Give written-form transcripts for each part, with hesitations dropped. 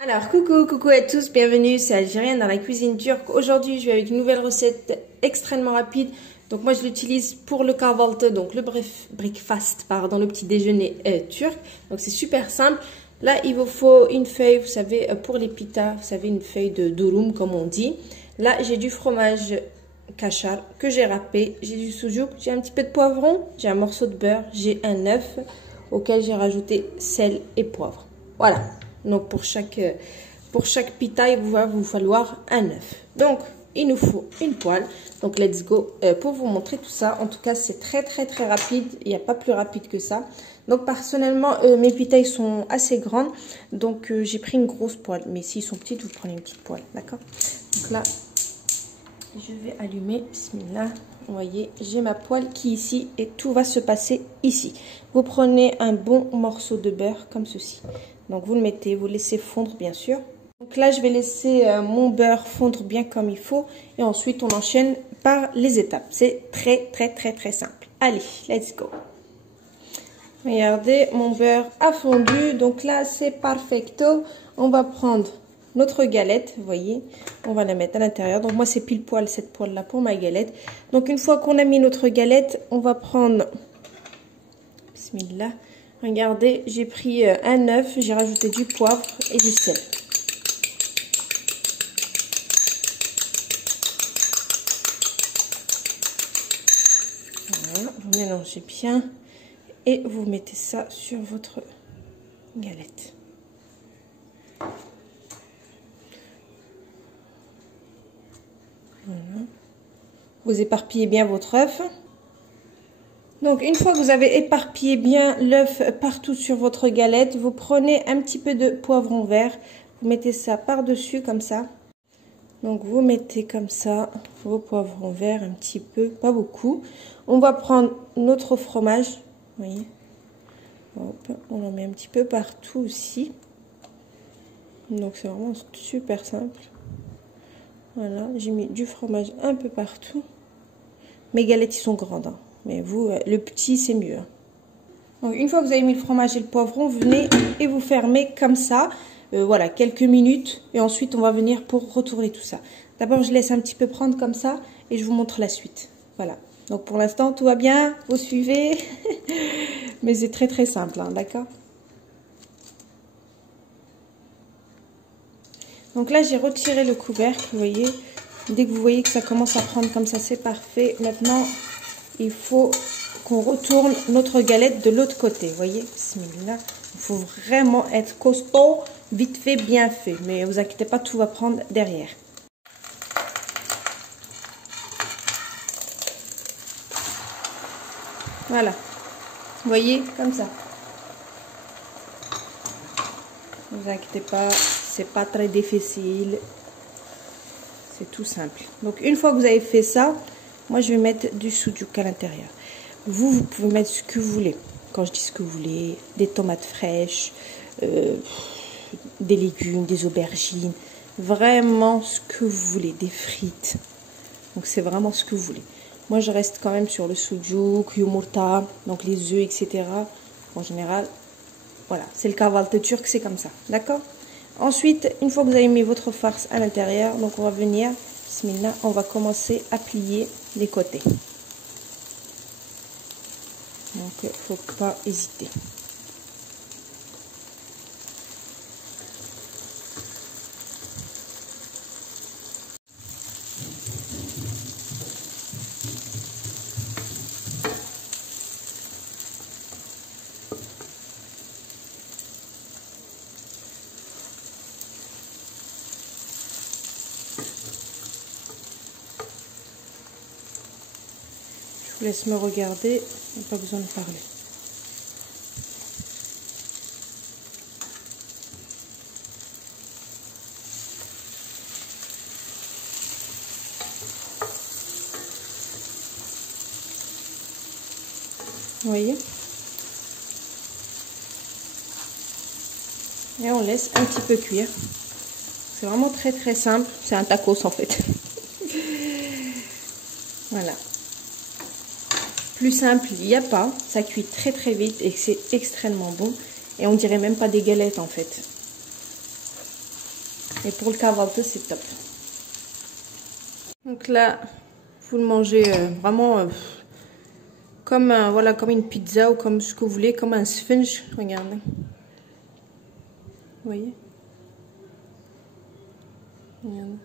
Alors coucou à tous, bienvenue, c'est Algérienne dans la cuisine turque. Aujourd'hui je vais avec une nouvelle recette extrêmement rapide. Donc moi je l'utilise pour le kahvaltı, donc le breakfast, pardon, le petit déjeuner turc. Donc c'est super simple. Là il vous faut une feuille, vous savez, pour les pitas, vous savez, une feuille de durum comme on dit. Là j'ai du fromage kachar que j'ai râpé, j'ai du soujou, j'ai un petit peu de poivron, j'ai un morceau de beurre, j'ai un œuf auquel j'ai rajouté sel et poivre. Voilà. Donc pour chaque pita, il va vous falloir un œuf. Donc il nous faut une poêle. Donc let's go pour vous montrer tout ça. En tout cas c'est très rapide. Il n'y a pas plus rapide que ça. Donc personnellement mes pitas ils sont assez grandes. Donc j'ai pris une grosse poêle. Mais s'ils sont petites vous prenez une petite poêle. D'accord. Donc là je vais allumer. Bismillah. Vous voyez, j'ai ma poêle qui est ici et tout va se passer ici. Vous prenez un bon morceau de beurre comme ceci. Donc vous le mettez, vous laissez fondre bien sûr. Donc là je vais laisser mon beurre fondre bien comme il faut. Et ensuite on enchaîne par les étapes. C'est très simple. Allez, let's go. Regardez, mon beurre a fondu. Donc là c'est perfecto. On va prendre notre galette, vous voyez, on va la mettre à l'intérieur. Donc moi c'est pile poil cette poêle là pour ma galette. Donc une fois qu'on a mis notre galette, on va prendre, bismillah, regardez, j'ai pris un œuf, j'ai rajouté du poivre et du sel. Voilà, vous mélangez bien et vous mettez ça sur votre galette. Voilà. Vous éparpillez bien votre œuf. Donc une fois que vous avez éparpillé bien l'œuf partout sur votre galette, vous prenez un petit peu de poivron vert, vous mettez ça par-dessus comme ça. Donc vous mettez comme ça vos poivrons verts un petit peu, pas beaucoup. On va prendre notre fromage, vous voyez. Hop, on en met un petit peu partout aussi. Donc c'est vraiment super simple. Voilà, j'ai mis du fromage un peu partout. Mes galettes ils sont grandes, hein. Mais vous, le petit c'est mieux. Donc une fois que vous avez mis le fromage et le poivron, vous venez et vous fermez comme ça. Voilà, quelques minutes. Et ensuite on va venir pour retourner tout ça. D'abord je laisse un petit peu prendre comme ça et je vous montre la suite. Voilà. Donc pour l'instant tout va bien, vous suivez. Mais c'est très simple, hein, d'accord? Donc là, j'ai retiré le couvercle, vous voyez. Dès que vous voyez que ça commence à prendre comme ça, c'est parfait. Maintenant, il faut qu'on retourne notre galette de l'autre côté, vous voyez. Bismillah. Il faut vraiment être costaud, vite fait, bien fait. Mais ne vous inquiétez pas, tout va prendre derrière. Voilà. Vous voyez, comme ça. Ne vous inquiétez pas. C'est pas très difficile, c'est tout simple. Donc une fois que vous avez fait ça, moi je vais mettre du soudjouk à l'intérieur. Vous pouvez mettre ce que vous voulez. Quand je dis ce que vous voulez, des tomates fraîches, des légumes, des aubergines, vraiment ce que vous voulez, des frites. Donc c'est vraiment ce que vous voulez. Moi je reste quand même sur le soudjouk, yumurta, donc les œufs, etc. En général, voilà, c'est le kahvaltı turc, c'est comme ça, d'accord? Ensuite, une fois que vous avez mis votre farce à l'intérieur, donc on va venir, bismillah, on va commencer à plier les côtés. Donc, il ne faut pas hésiter. Je vous laisse me regarder, il n'y a pas besoin de parler. Vous voyez? Et on laisse un petit peu cuire. C'est vraiment très simple, c'est un tacos en fait. Voilà. Plus simple, il n'y a pas. Ça cuit très vite et c'est extrêmement bon. Et on dirait même pas des galettes en fait. Et pour le kahvaltı, c'est top. Donc là, vous le mangez vraiment comme, voilà, comme une pizza ou comme ce que vous voulez, comme un sponge. Regardez. Vous voyez? Regardez.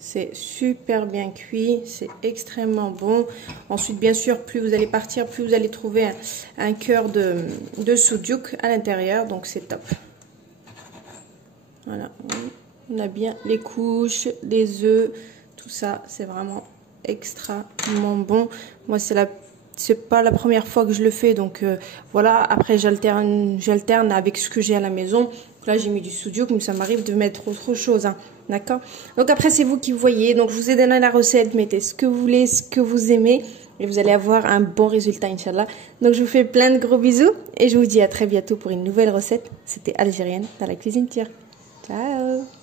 C'est super bien cuit, c'est extrêmement bon. Ensuite, bien sûr, plus vous allez partir, plus vous allez trouver un cœur de sucuk à l'intérieur. Donc, c'est top. Voilà. On a bien les couches, les œufs, tout ça. C'est vraiment extrêmement bon. Moi, c'est pas la première fois que je le fais. Donc, voilà. Après, j'alterne avec ce que j'ai à la maison. Donc là, j'ai mis du sucuk, mais ça m'arrive de mettre autre chose, hein. D'accord? Donc après, c'est vous qui voyez. Donc, je vous ai donné la recette. Mettez ce que vous voulez, ce que vous aimez. Et vous allez avoir un bon résultat, Inch'Allah. Donc, je vous fais plein de gros bisous. Et je vous dis à très bientôt pour une nouvelle recette. C'était Algérienne dans la cuisine turque. Ciao!